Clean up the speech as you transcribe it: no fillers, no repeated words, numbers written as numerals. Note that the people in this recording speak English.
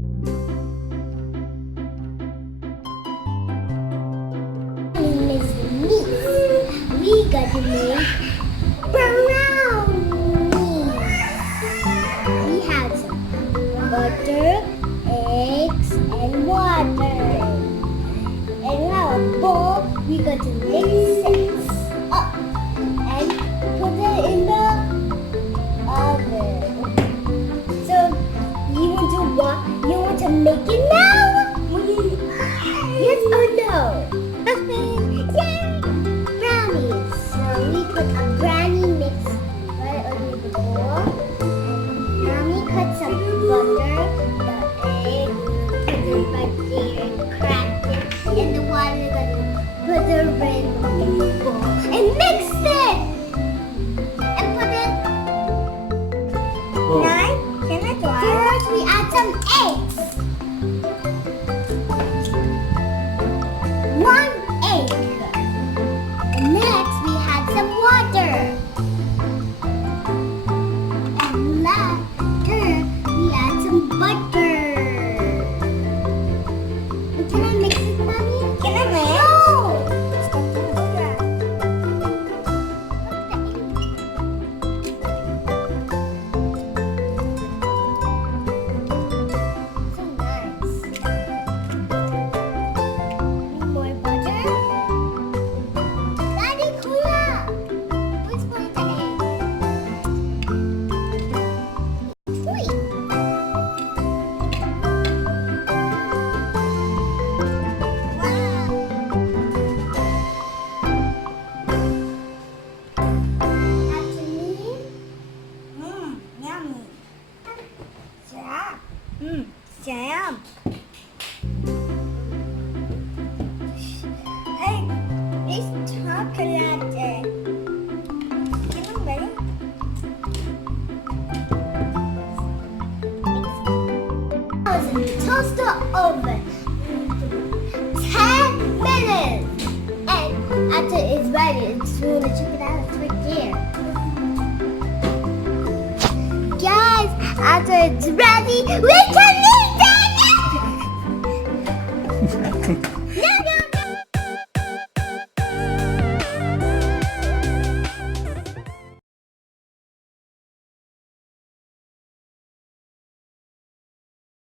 Miss Denise. We got to make brownies. We have some butter, eggs, and water. And we have a bowl. We got to mix it up and put it in the oven. So you want to make it now? Yes or no? Yay! Brownies. So we put a brownie mix right under the bowl. And Mommy cut some butter, the egg, put it right there, crack it, and the water gonna put it right in the bowl and mix it. And put it. Oh. Can I try? First we add some eggs. One egg. And next we had some water. And later we add some butter. Can I mix it, Mommy? Can I mix? No! So nice. More butter. Daddy, Kuya! What's going to egg? Sweet. Wow. Afternoon. Yummy. Sarap. Jam. Hey, it's chocolate. Can I make it? I was in the toaster oven 10 minutes. And after it's ready, it's going to check it out. It's right there. Guys, after it's ready, we can